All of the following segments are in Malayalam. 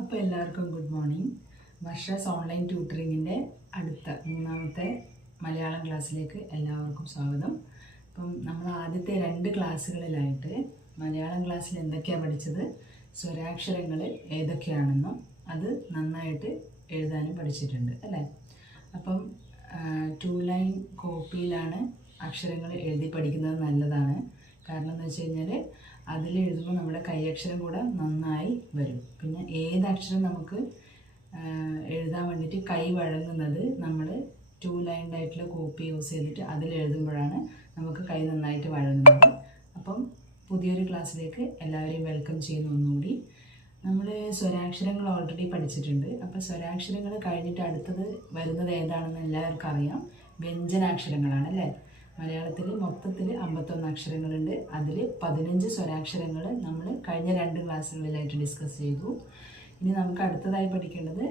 അപ്പോൾ എല്ലാവർക്കും ഗുഡ് മോർണിംഗ്. വർഷസ് ഓൺലൈൻ ട്യൂട്ടറിങ്ങിൻ്റെ അടുത്ത മൂന്നാമത്തെ മലയാളം ക്ലാസ്സിലേക്ക് എല്ലാവർക്കും സ്വാഗതം. അപ്പം നമ്മൾ ആദ്യത്തെ 2 ക്ലാസ്സുകളിലായിട്ട് മലയാളം ക്ലാസ്സിൽ എന്തൊക്കെയാണ് പഠിച്ചത്, സ്വരാക്ഷരങ്ങൾ ഏതൊക്കെയാണെന്നും അത് നന്നായിട്ട് എഴുതാനും പഠിച്ചിട്ടുണ്ട് അല്ലേ. അപ്പം 2 ലൈൻ കോപ്പിയിലാണ് അക്ഷരങ്ങൾ എഴുതി പഠിക്കുന്നത് നല്ലതാണ്. കാരണം എന്ന് വെച്ച് കഴിഞ്ഞാൽ അതിൽ എഴുതുമ്പോൾ നമ്മുടെ കൈയക്ഷരം കൂടെ നന്നായി വരും. പിന്നെ ഏത് അക്ഷരം നമുക്ക് എഴുതാൻ വേണ്ടിയിട്ട് കൈ വഴങ്ങുന്നത് നമ്മൾ 2 ലൈൻഡ് ആയിട്ടുള്ള കോപ്പി യൂസ് ചെയ്തിട്ട് അതിൽ എഴുതുമ്പോഴാണ് നമുക്ക് കൈ നന്നായിട്ട് വഴങ്ങുന്നത്. അപ്പം പുതിയൊരു ക്ലാസ്സിലേക്ക് എല്ലാവരെയും വെൽക്കം ചെയ്യുന്നു. ഒന്നുകൂടി നമ്മൾ സ്വരാക്ഷരങ്ങൾ ഓൾറെഡി പഠിച്ചിട്ടുണ്ട്. അപ്പോൾ സ്വരാക്ഷരങ്ങൾ കഴിഞ്ഞിട്ട് അടുത്തത് വരുന്നത് ഏതാണെന്ന് എല്ലാവർക്കും അറിയാം, വ്യഞ്ജനാക്ഷരങ്ങളാണ് അല്ലേ. മലയാളത്തിൽ മൊത്തത്തിൽ 51 അക്ഷരങ്ങളുണ്ട്. അതിൽ 15 സ്വരാക്ഷരങ്ങൾ നമ്മൾ കഴിഞ്ഞ 2 ക്ലാസ്സുകളിലായിട്ട് ഡിസ്കസ് ചെയ്തു. ഇനി നമുക്ക് അടുത്തതായി പഠിക്കേണ്ടത്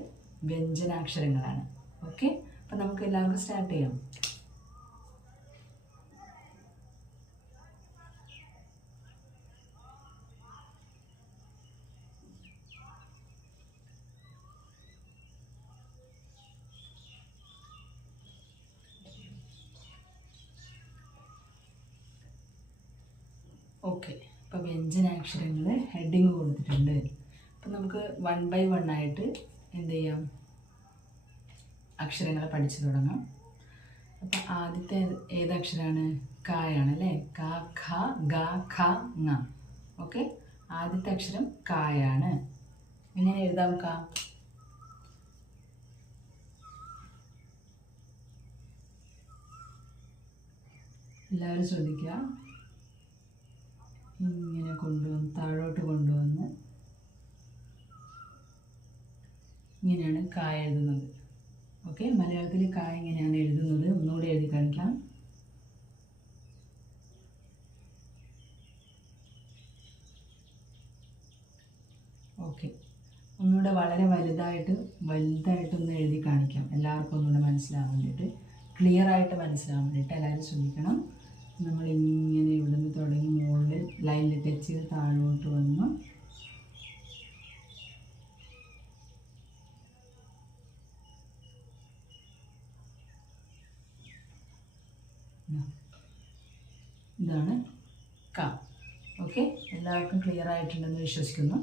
വ്യഞ്ജനാക്ഷരങ്ങളാണ്. ഓക്കെ, അപ്പം നമുക്ക് എല്ലാവർക്കും സ്റ്റാർട്ട് ചെയ്യാം. ഓക്കെ, അപ്പോൾ വ്യഞ്ജനാക്ഷരങ്ങൾ ഹെഡിങ് കൊടുത്തിട്ടുണ്ട്. അപ്പം നമുക്ക് 1 by 1 ആയിട്ട് എന്ത് ചെയ്യാം, അക്ഷരങ്ങൾ പഠിച്ചു തുടങ്ങാം. അപ്പം ആദ്യത്തെ ഏതക്ഷരമാണ്? കായാണ് അല്ലേ. ക, ഖ, ഗ, ഖ, ങ. ഓക്കെ, ആദ്യത്തെ അക്ഷരം കായാണ്. എങ്ങനെ എഴുതാം? ക എല്ലാവരും ശ്രദ്ധിക്കുക. ഇങ്ങനെ കൊണ്ടുവന്ന് താഴോട്ട് കൊണ്ടുവന്ന് ഇങ്ങനെയാണ് ക എഴുതുന്നത്. ഓക്കെ, മലയാളത്തിൽ ക ഇങ്ങനെയാണ് എഴുതുന്നത്. ഒന്നുകൂടി എഴുതി കാണിക്കാം. ഓക്കെ, ഒന്നുകൂടെ വളരെ വലുതായിട്ടൊന്ന് എഴുതി കാണിക്കാം, എല്ലാവർക്കും ഒന്നുകൂടെ മനസ്സിലാവാൻ വേണ്ടിയിട്ട്, ക്ലിയർ ആയിട്ട് മനസ്സിലാവാൻ വേണ്ടിയിട്ട് എല്ലാവരും ശ്രദ്ധിക്കണം. നമ്മളിങ്ങനെ ഇവിടുന്ന് തുടങ്ങി മുകളിൽ ലൈനിൽ ടച്ച് ചെയ്ത് താഴോട്ട് വന്ന് ഇതാണ് ക. ഓക്കെ, എല്ലാവർക്കും ക്ലിയർ ആയിട്ടുണ്ടെന്ന് വിശ്വസിക്കുന്നു.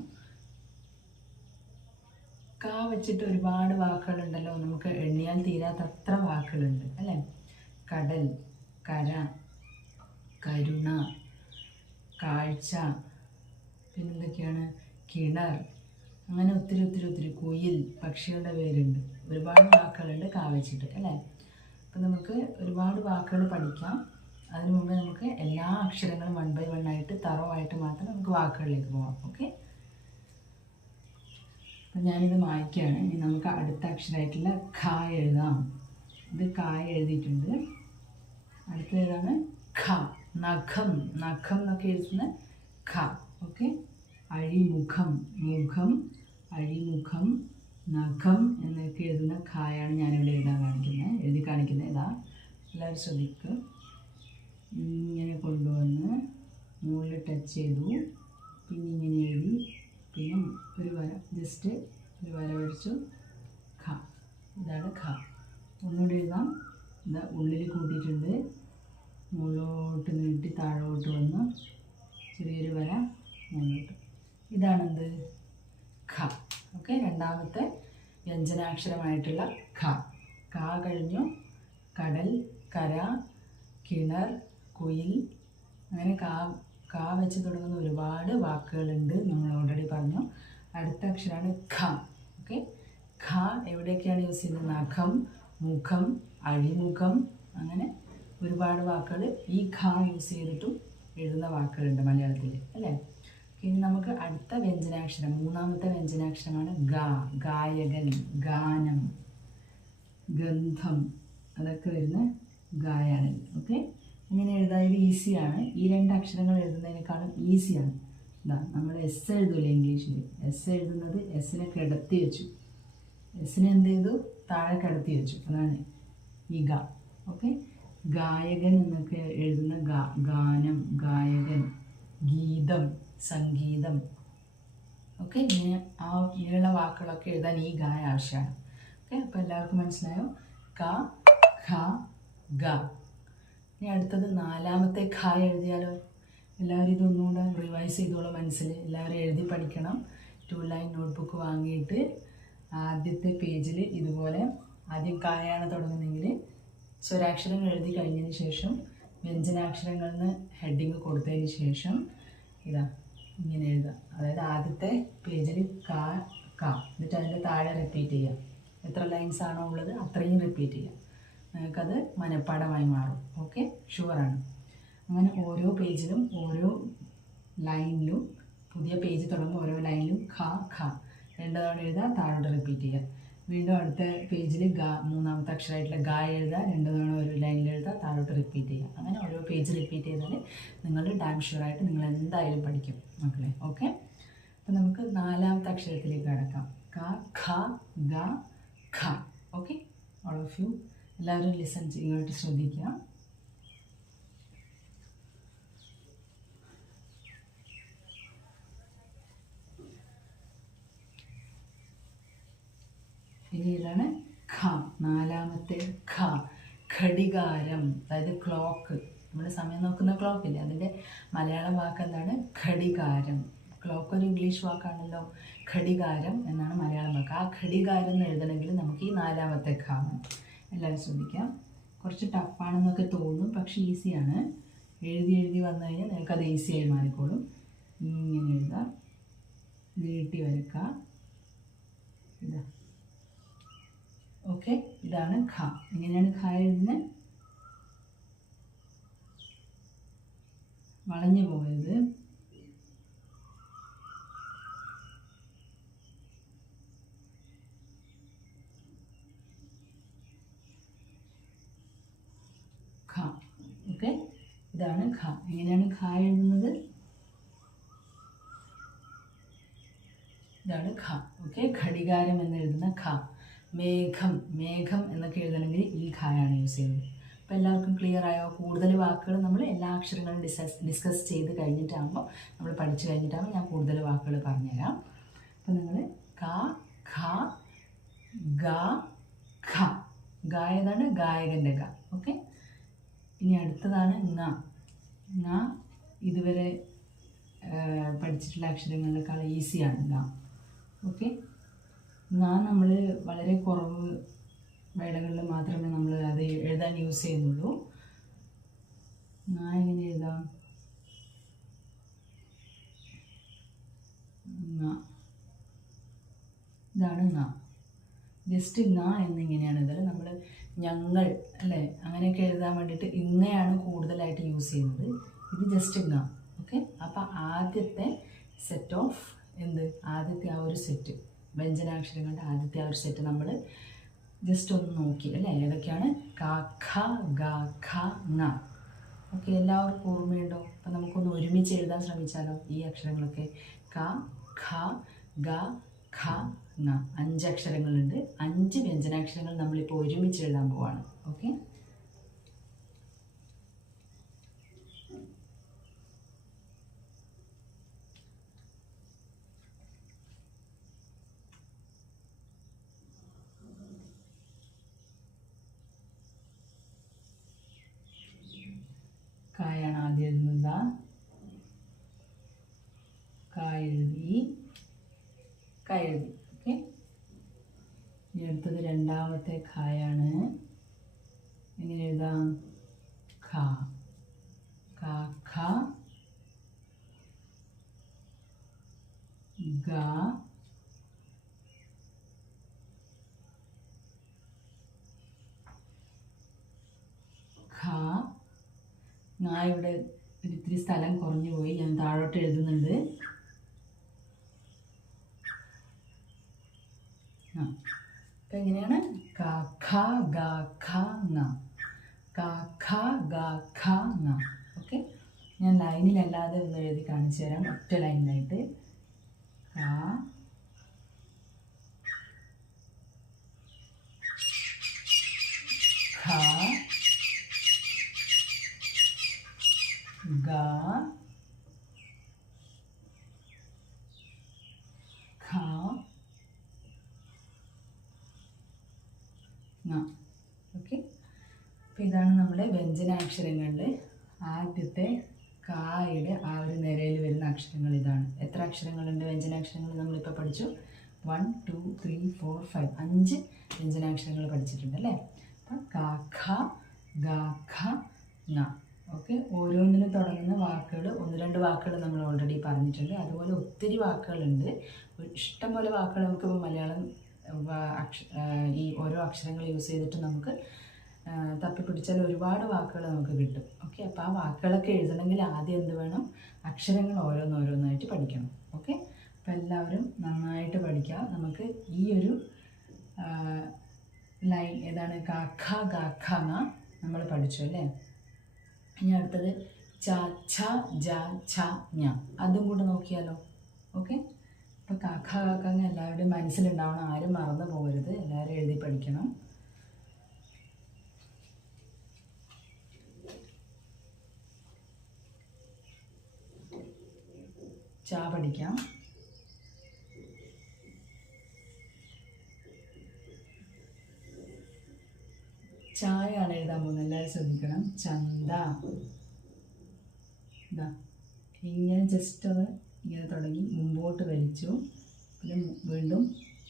ക വെച്ചിട്ട് ഒരുപാട് വാക്കുകളുണ്ടല്ലോ, നമുക്ക് എണ്ണിയാൽ തീരാത്തത്ര വാക്കുകളുണ്ട് അല്ലേ. കടൽ, കര, കരുണ, കാഴ്ച, പിന്നെന്തൊക്കെയാണ്, കിണർ, അങ്ങനെ ഒത്തിരി കുയിൽ, പക്ഷികളുടെ പേരുണ്ട്, ഒരുപാട് വാക്കുകളുണ്ട് ക വെച്ചിട്ട് അല്ലേ. അപ്പം നമുക്ക് ഒരുപാട് വാക്കുകൾ പഠിക്കാം. അതിനു മുമ്പ് നമുക്ക് എല്ലാ അക്ഷരങ്ങളും 1 by 1 ആയിട്ട് തറവായിട്ട് മാത്രം നമുക്ക് വാക്കുകളിലേക്ക് പോകാം. ഓക്കെ, അപ്പം ഞാനിത് മായ്ക്കുകയാണ്. ഇനി നമുക്ക് അടുത്ത അക്ഷരമായിട്ടുള്ള ഖ എഴുതാം. ഇത് ക എഴുതിയിട്ടുണ്ട്. അടുത്തത് ഏതാണ്? ഖ. നഖം എന്നൊക്കെ എഴുതുന്ന ഖ. ഓക്കെ, അഴിമുഖം, മുഖം, അഴിമുഖം, നഖം എന്നൊക്കെ എഴുതുന്ന ഖയാണ് ഞാനിവിടെ എഴുതി കാണിക്കുന്നത്. ഇതാ, എല്ലാവരും ശ്രദ്ധിക്കുക. ഇങ്ങനെ കൊണ്ടുവന്ന് മുകളിൽ ടച്ച് ചെയ്തു, പിന്നെ ഇങ്ങനെ എഴുതി, പിന്നെ ഒരു വര, ജസ്റ്റ് ഒരു വര വരച്ചു. ഖ, ഇതാണ് ഖ. ഒന്നുകൂടി എഴുതാം. ഇതാ, ഉള്ളിൽ കൂട്ടിയിട്ടുണ്ട്, മുകളിലോട്ട് നീട്ടി താഴോട്ട് വന്ന് ചെറിയൊരു വര മുകളിലോട്ട്. ഇതാണെന്ത്? ഖ. ഓക്കെ, രണ്ടാമത്തെ വ്യഞ്ജനാക്ഷരമായിട്ടുള്ള ഖ. ക കഴിഞ്ഞു. കടൽ, കര, കിണർ, കുയിൽ, അങ്ങനെ ക വെച്ച് തുടങ്ങുന്ന ഒരുപാട് വാക്കുകളുണ്ട്, നമ്മൾ ഓൾറെഡി പറഞ്ഞു. അടുത്ത അക്ഷരമാണ് ഖ. ഓക്കെ, ഖ എവിടെയൊക്കെയാണ് യൂസ് ചെയ്യുന്നത്? നഖം, മുഖം, അഴിമുഖം, അങ്ങനെ ഒരുപാട് വാക്കുകൾ ഈ ഖ യൂസ് ചെയ്തിട്ടും എഴുതുന്ന വാക്കുകളുണ്ട് മലയാളത്തിൽ അല്ലേ. ഇനി നമുക്ക് അടുത്ത വ്യഞ്ജനാക്ഷരം, മൂന്നാമത്തെ വ്യഞ്ജനാക്ഷരമാണ് ഗ. ഗായകൻ, ഗാനം, ഗന്ധം, അതൊക്കെ വരുന്ന ഗായാണ്. ഓക്കെ, ഇങ്ങനെ എഴുതാൻ ഇത് ഈസിയാണ്. ഈ 2 അക്ഷരങ്ങൾ എഴുതുന്നതിനേക്കാളും ഈസിയാണ്. ഇതാ, നമ്മൾ എസ് എഴുതൂല്ലേ ഇംഗ്ലീഷിൽ. എസ് എഴുതുന്നത് എസ്സിനെ കിടത്തി വെച്ചു, എസ്സിനെ എന്ത് ചെയ്തു? താഴെ കിടത്തി വെച്ചു. അതാണ് ഈ ഗ. ഓക്കെ, ഗായകൻ എന്നൊക്കെ എഴുതുന്ന ഗ. ഗാനം, ഗായകൻ, ഗീതം, സംഗീതം, ഓക്കെ, ഇങ്ങനെയുള്ള വാക്കുകളൊക്കെ എഴുതാൻ ഈ ഗായ ആവശ്യമാണ്. ഓക്കെ, അപ്പോൾ എല്ലാവർക്കും മനസ്സിലായോ? ക, ഖ, ഗ. ഇനി അടുത്തത് 4ാമത്തെ ഖ എഴുതിയാലോ? എല്ലാവരും ഇതൊന്നുകൂടെ റിവൈസ് ചെയ്തോളൂ മനസ്സിൽ. എല്ലാവരും എഴുതി പഠിക്കണം. 2 ലൈൻ നോട്ട്ബുക്ക് വാങ്ങിയിട്ട് ആദ്യത്തെ പേജിൽ ഇതുപോലെ ആദ്യം കായാണ് തുടങ്ങുന്നതെങ്കിൽ സ്വരാക്ഷരങ്ങൾ എഴുതി കഴിഞ്ഞതിന് ശേഷം വ്യഞ്ജനാക്ഷരങ്ങളിൽ നിന്ന് ഹെഡിങ് കൊടുത്തതിന് ശേഷം ഇതാ ഇങ്ങനെ എഴുതുക. അതായത് ആദ്യത്തെ പേജിൽ ക, എന്നിട്ട് അതിൻ്റെ താഴെ റിപ്പീറ്റ് ചെയ്യുക. എത്ര ലൈൻസ് ആണോ ഉള്ളത് അത്രയും റിപ്പീറ്റ് ചെയ്യുക. നിങ്ങൾക്കത് മനഃപ്പാഠമായി മാറും. ഓക്കെ, ഷുവറാണ്. അങ്ങനെ ഓരോ പേജിലും ഓരോ ലൈനിലും പുതിയ പേജ് തുടങ്ങുമ്പോൾ ഓരോ ലൈനിലും ഖ, 2 തവണ എഴുതുക, താഴോട്ട് റിപ്പീറ്റ് ചെയ്യുക. വീണ്ടും അടുത്ത പേജിൽ 3ാമത്തെ അക്ഷരമായിട്ടുള്ള ഗ എഴുതുക, 2 തവണ ഒരു ലൈനിൽ എഴുതുക, താഴോട്ട് റിപ്പീറ്റ് ചെയ്യുക. അങ്ങനെ ഓരോ പേജ് റിപ്പീറ്റ് ചെയ്താൽ നിങ്ങൾ ഡാം ഷുവറായിട്ട് നിങ്ങൾ എന്തായാലും പഠിക്കും മക്കളെ. ഓക്കെ, അപ്പോൾ നമുക്ക് 4ാമത്തെ അക്ഷരത്തിലേക്ക് കടക്കാം. ക, ഖ, ഗ, ഖ. ഓക്കെ, ഓൾ ഓഫ് യു എല്ലാവരും ലിസൺ ഇങ്ങോട്ട് ശ്രദ്ധിക്കുക. ഇനി ഇതാണ് ഖ, 4ാമത്തെ ഖ. ഘടികാരം, അതായത് ക്ലോക്ക്. നമ്മൾ സമയം നോക്കുന്ന ക്ലോക്ക് ഇല്ലേ, അതിൻ്റെ മലയാളം വാക്ക് എന്താണ്? ഘടികാരം. ക്ലോക്ക് ഒരു ഇംഗ്ലീഷ് വാക്കാണല്ലോ. ഘടികാരം എന്നാണ് മലയാളം വാക്ക്. ആ ഘടികാരം എന്ന് എഴുതണമെങ്കിൽ നമുക്ക് ഈ 4ാമത്തെ ഖ വേണം. എല്ലാവരും ശ്രദ്ധിക്കാം. കുറച്ച് ടഫാണെന്നൊക്കെ തോന്നും, പക്ഷേ ഈസിയാണ്. എഴുതി വന്നു കഴിഞ്ഞാൽ നിങ്ങൾക്കത് ഈസിയായി മാറിക്കോളും. ഇങ്ങനെ എഴുതാം, നീട്ടി വരക്കുക. ഇതാ, ഓക്കെ, ഇതാണ് ഖ. എങ്ങനെയാണ് ഖ എഴുതുന്നത്? വളഞ്ഞു പോകരുത്. ഖ. ഓക്കെ, ഇതാണ് ഖ. എങ്ങനെയാണ് ഖ എഴുതുന്നത്? ഇതാണ് ഖ. ഓക്കെ, ഘടികാരം എന്ന് എഴുതുന്ന ഖ. മേഘം എന്നൊക്കെ എഴുതണമെങ്കിൽ ഈ ഖയാണ് യൂസ് ചെയ്യുന്നത്. അപ്പോൾ എല്ലാവർക്കും ക്ലിയർ ആയോ? കൂടുതൽ വാക്കുകൾ നമ്മൾ എല്ലാ അക്ഷരങ്ങളും ഡിസ്കസ് ചെയ്ത് കഴിഞ്ഞിട്ടാകുമ്പോൾ, നമ്മൾ പഠിച്ചു കഴിഞ്ഞിട്ടാകുമ്പോൾ ഞാൻ കൂടുതൽ വാക്കുകൾ പറഞ്ഞുതരാം. അപ്പോൾ നിങ്ങൾ ക, ഖ, ഗ, ഖ. ഗ ഏതാണ്? ഗായകൻ്റെ ഗ. ഓക്കെ, ഇനി അടുത്തതാണ് ങ. ഇതുവരെ പഠിച്ചിട്ടുള്ള അക്ഷരങ്ങളിലേക്കാൾ ഈസിയാണ് ങ. ഓക്കെ, നമ്മൾ വളരെ കുറവ് വേളകളിൽ മാത്രമേ നമ്മൾ അത് എഴുതാൻ യൂസ് ചെയ്യുന്നുള്ളൂ. എങ്ങനെ എഴുതാം? ഇതാണ് ജസ്റ്റ് എന്നിങ്ങനെയാണ് എഴുതൽ. നമ്മൾ ഞങ്ങൾ അല്ലേ അങ്ങനെയൊക്കെ എഴുതാൻ വേണ്ടിയിട്ട് ഇങ്ങനെയാണ് കൂടുതലായിട്ട് യൂസ് ചെയ്യുന്നത്. ഇത് ജസ്റ്റ് ഓക്കെ. അപ്പോൾ ആദ്യത്തെ സെറ്റ് ഓഫ് ആദ്യത്തെ ആ ഒരു സെറ്റ് വ്യഞ്ജനാക്ഷരങ്ങളുടെ ആദ്യത്തെ ആ ഒരു സെറ്റ് നമ്മൾ ജസ്റ്റ് ഒന്ന് നോക്കി അല്ലേ, ഏതൊക്കെയാണ്? ക, ഖ, ഗ, ഖ, ങ. ഓക്കെ, എല്ലാവർക്കും ഓർമ്മയുണ്ടോ? അപ്പം നമുക്കൊന്ന് ഒരുമിച്ച് എഴുതാൻ ശ്രമിച്ചാലോ ഈ അക്ഷരങ്ങളൊക്കെ? ക, ഖ, ഗ, ഖ, ങ. 5 അക്ഷരങ്ങളുണ്ട്. 5 വ്യഞ്ജനാക്ഷരങ്ങൾ നമ്മളിപ്പോൾ ഒരുമിച്ച് എഴുതാൻ പോവാണ്. ഓക്കെ, കായാണ് ആദ്യം എഴുതുന്നത്. ക എഴുതി. ഓക്കെ, ഇനി അടുത്തത് 2ാമത്തെ ഖയാണ്. എങ്ങനെ എഴുതാം? ഖ, ഖ, ഗ, ഖ. ഇവിടെ ഒരിത്തിരി സ്ഥലം കുറഞ്ഞു പോയി, ഞാൻ താഴോട്ട് എഴുതുന്നുണ്ട്. അപ്പം എങ്ങനെയാണ്? ക, ഖ, ഗ, ഖ, ങ. ക, ഖ, ഗ, ഖ, ങ. ഓക്കെ, ഞാൻ ലൈനിലല്ലാതെ ഒന്ന് എഴുതി കാണിച്ചു തരാം, ഒറ്റ ലൈനിലായിട്ട്. ക, ഖ, ഗ, ങ. ഓക്കെ, അപ്പോൾ ഇതാണ് നമ്മുടെ വ്യഞ്ജനാക്ഷരങ്ങളിൽ ആദ്യത്തെ കായുടെ ആ ഒരു നിരയിൽ വരുന്ന അക്ഷരങ്ങൾ ഇതാണ്. എത്ര അക്ഷരങ്ങളുണ്ട് വ്യഞ്ജനാക്ഷരങ്ങൾ നമ്മളിപ്പോൾ പഠിച്ചു? 1 2 3 4 5 5 വ്യഞ്ജനാക്ഷരങ്ങൾ പഠിച്ചിട്ടുണ്ട് അല്ലേ? അപ്പം ക ഖ ഗ ഘ ങ. ഓക്കെ, ഓരോന്നിനും തുടങ്ങുന്ന വാക്കുകൾ 1-2 വാക്കുകൾ നമ്മൾ ഓൾറെഡി പറഞ്ഞിട്ടുണ്ട്. അതുപോലെ ഒത്തിരി വാക്കുകളുണ്ട്, ഇഷ്ടംപോലെ വാക്കുകൾ നമുക്കിപ്പോൾ മലയാളം ഈ ഓരോ അക്ഷരങ്ങൾ യൂസ് ചെയ്തിട്ട് നമുക്ക് തപ്പിപ്പിടിച്ചാൽ ഒരുപാട് വാക്കുകൾ നമുക്ക് കിട്ടും. ഓക്കെ, അപ്പോൾ ആ വാക്കുകളൊക്കെ എഴുതണമെങ്കിൽ ആദ്യം എന്ത് വേണം? അക്ഷരങ്ങൾ ഓരോന്നോരോന്നായിട്ട് പഠിക്കണം. ഓക്കെ, അപ്പോൾ എല്ലാവരും നന്നായിട്ട് പഠിക്കുക. നമുക്ക് ഈ ഒരു ലൈൻ ഏതാണ്? ക ഖ ഗ ഘ ങ നമ്മൾ പഠിച്ചു അല്ലേ? ഇനി അടുത്തത് ച ഛ ജ ഛ ഞ, അതും കൂടെ നോക്കിയാലോ? ഓക്കെ, അപ്പോൾ ക ഖ ഗ ഘ ങ എല്ലാവരുടെയും മനസ്സിലുണ്ടാവണം, ആരും മറന്നു പോകരുത്, എല്ലാവരും എഴുതി പഠിക്കണം. ച പഠിക്കാം. ചായയാണ് എഴുതാൻ പോകുന്നത്, എല്ലാവരും ശ്രദ്ധിക്കണം. ചന്ത. ഇതാ ഇങ്ങനെ ജസ്റ്റ് ഒന്ന് ഇങ്ങനെ തുടങ്ങി മുമ്പോട്ട് വലിച്ചു, പിന്നെ വീണ്ടും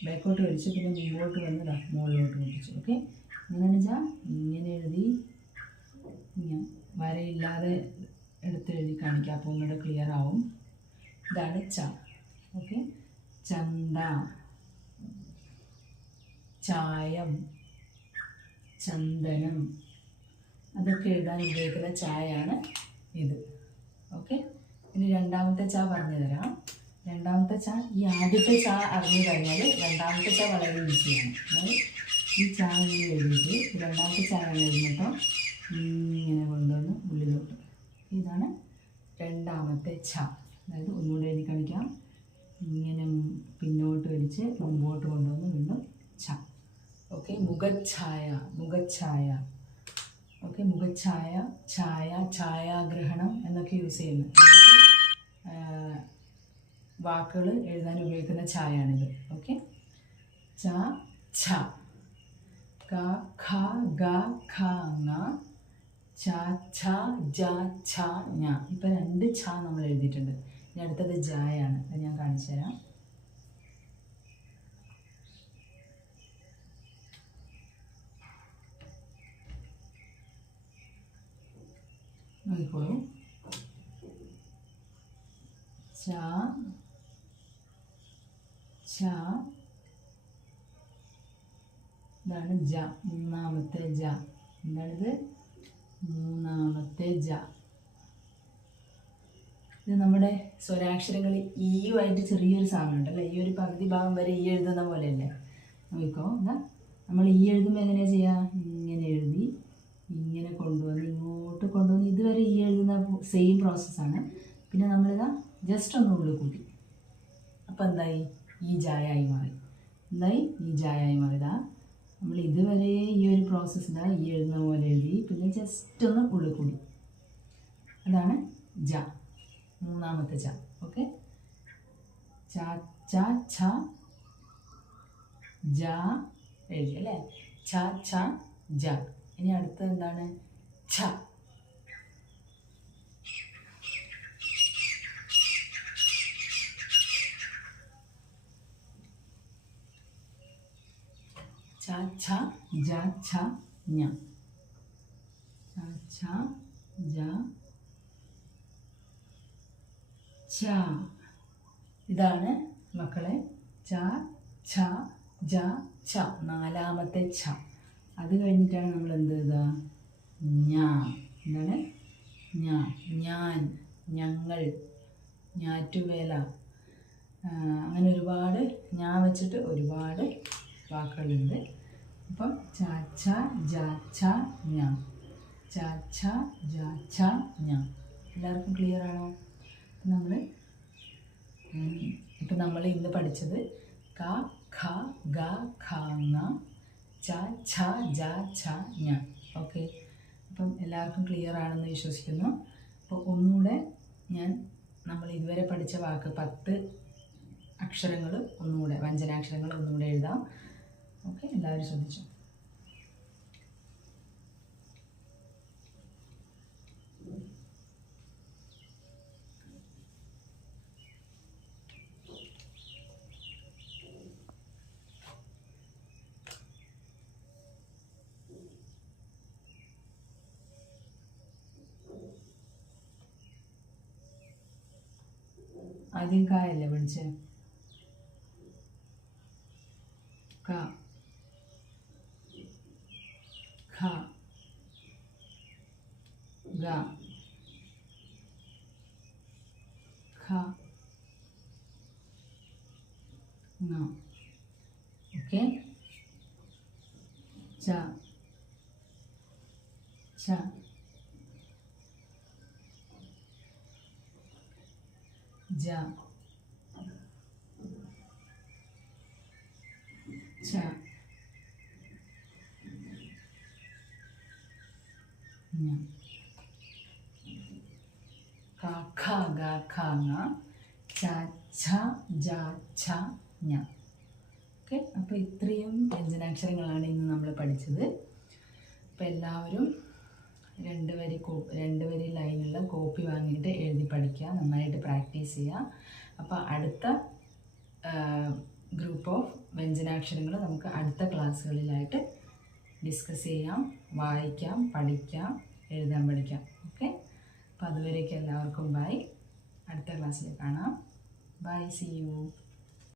ബാക്കോട്ട് വലിച്ചു, പിന്നെ മുമ്പോട്ട് വന്നതാ മുകളിലോട്ട് മുട്ടിച്ചു. ഓക്കെ, എങ്ങനെയാണെന്ന് വെച്ചാൽ ഇങ്ങനെ എഴുതി ഇങ്ങനെ വരയില്ലാതെ എടുത്ത് എഴുതി കാണിക്കുക, അപ്പോൾ ഒന്നുകൂടെ ക്ലിയർ ആവും. ഇതാണ് ച. ഓക്കെ, ചന്ത, ചായം, ചന്ദനം, അതൊക്കെ എഴുതാൻ ഉപയോഗിക്കുന്ന ചായയാണ് ഇത്. ഓക്കെ, ഇനി രണ്ടാമത്തെ ച പറഞ്ഞു തരാം. രണ്ടാമത്തെ ച, ഈ ആദ്യത്തെ ച അറിഞ്ഞു കഴിഞ്ഞാൽ രണ്ടാമത്തെ ച വളരെ ഈസിയാണ്. അതായത് ഈ ച ഇങ്ങനെ എഴുതിയിട്ട് രണ്ടാമത്തെ ചായ എഴുതിട്ടോ ഇങ്ങനെ കൊണ്ടുവന്ന് ഉള്ളിലോട്ട്, ഇതാണ് രണ്ടാമത്തെ ച. അതായത് ഒന്നുകൂടെ എഴുതി കാണിക്കാം. ഇങ്ങനെ പിന്നോട്ട് വലിച്ച് മുമ്പോട്ട് കൊണ്ടുവന്ന് വീണ്ടും ച. ഓക്കെ, മുഖഛായ, മുഖഛായ. ഓക്കെ, മുഖഛായ, ഛായ, ഛായാഗ്രഹണം എന്നൊക്കെ യൂസ് ചെയ്യുന്നു. നമുക്ക് വാക്കുകൾ എഴുതാൻ ഉപയോഗിക്കുന്ന ഛായാണിത്. ഓക്കെ, ച ഛ, ക ഖ ഗ ഘ ങ, ച ഛ ജ ഛ ഞ. ഇപ്പം 2 ഛ നമ്മൾ എഴുതിയിട്ടുണ്ട്. ഇനി അടുത്തത് ജായാണ്, അത് ഞാൻ കാണിച്ചു തരാം. നോക്കിക്കോളൂ. ച ഛ, ഇതാണ് ജ, മൂന്നാമത്തെ ജ. എന്താണിത്? മൂന്നാമത്തെ ജ. ഇത് നമ്മുടെ സ്വരാക്ഷരങ്ങൾ ഈയുമായിട്ട് ചെറിയൊരു സാധനം ഉണ്ടല്ലേ, ഈ ഒരു പകുതി ഭാഗം വരെ ഈ എഴുതുന്ന പോലെയല്ലേ. നോക്കിക്കോ, എന്താ നമ്മൾ ഈ എഴുതുമ്പോൾ എങ്ങനെയാണ് ചെയ്യുക? ഇങ്ങനെ എഴുതി ഇങ്ങനെ കൊണ്ടുവന്ന് ഇങ്ങോട്ട് കൊണ്ടുവന്ന് ഇതുവരെ ഈ എഴുതുന്ന സെയിം പ്രോസസ്സാണ്. പിന്നെ നമ്മളിതാ ജസ്റ്റ് ഒന്ന് ഉള്ളിൽ കൂട്ടി, അപ്പോൾ എന്തായി? ഈ ജായായി മാറി. എന്തായി? ഈ ജായായി മാറിയതാ. നമ്മൾ ഇതുവരെ ഈ ഒരു പ്രോസസ്സ് ഇതാ ഈ എഴുതുന്ന പോലെ എഴുതി, പിന്നെ ജസ്റ്റ് ഒന്ന് ഉള്ളിൽ കൂടി, അതാണ് ജ, മൂന്നാമത്തെ ച. ഓക്കെ, ച ച ഛ ജ എഴുതി അല്ലേ? ഛ ഛ ജ. ഇനി അടുത്തത് എന്താണ്? ഛ. ഛ ഛ ജ ഛ ഞ. ഛ ഛ ജ ഛ. ഇതാണ് മക്കളെ ച ഛ ജ ഛ, നാലാമത്തെ ഛ. അത് കഴിഞ്ഞിട്ടാണ് നമ്മൾ എന്ത് എഴുതുക? ഞാ. എന്താണ്? ഞാ. ഞാൻ, ഞങ്ങൾ, ഞാറ്റുവേല, അങ്ങനെ ഒരുപാട് ഞാൻ വെച്ചിട്ട് ഒരുപാട് വാക്കുകളുണ്ട്. അപ്പം ച ഛ ജ ഛ ഞ, ച ഛ ജ ഛ ഞ. എല്ലാവർക്കും ക്ലിയർ ആണോ? ഇപ്പം നമ്മൾ ഇന്ന് പഠിച്ചത് ക ഖ ഗ ഘ ങ, ച ഛ ജ ഛ ഞ. ഓക്കെ, അപ്പം എല്ലാവർക്കും ക്ലിയർ ആണെന്ന് വിശ്വസിക്കുന്നു. അപ്പോൾ ഒന്നുകൂടെ നമ്മൾ ഇതുവരെ പഠിച്ച വാക്ക് 10 അക്ഷരങ്ങൾ ഒന്നുകൂടെ, വ്യഞ്ജനാക്ഷരങ്ങൾ ഒന്നുകൂടെ എഴുതാം. ഓക്കെ, എല്ലാവരും ശ്രദ്ധിച്ചു. ആദ്യം കായല്ലേ പഠിച്ചേ? ക, ഖ, ഗ, ഖ, ങ. ഓക്കെ. ച, ഛ, ജ, ഛ, ഞ. ക, ഖ, ഗ, ഘ, ങ. ച, ഛ, ജ, ഛ, ഞ. ഓക്കെ. അപ്പോൾ ഇത്രയും വ്യഞ്ജനാക്ഷരങ്ങളാണ് ഇന്ന് നമ്മൾ പഠിച്ചത്. അപ്പോൾ എല്ലാവരും രണ്ട് വരി ലൈനുള്ള കോപ്പി വാങ്ങിയിട്ട് എഴുതി പഠിക്കുക, നന്നായിട്ട് പ്രാക്ടീസ് ചെയ്യുക. അപ്പോൾ അടുത്ത ഗ്രൂപ്പ് ഓഫ് വ്യഞ്ജനാക്ഷരങ്ങൾ നമുക്ക് അടുത്ത ക്ലാസ്സുകളിലായിട്ട് ഡിസ്കസ് ചെയ്യാം, വായിക്കാം, പഠിക്കാം, എഴുതാൻ പഠിക്കാം. ഓക്കെ. അപ്പോൾ അതുവരേക്കും എല്ലാവർക്കും ബൈ. അടുത്ത ക്ലാസ്സിൽ കാണാം. Bye, see U.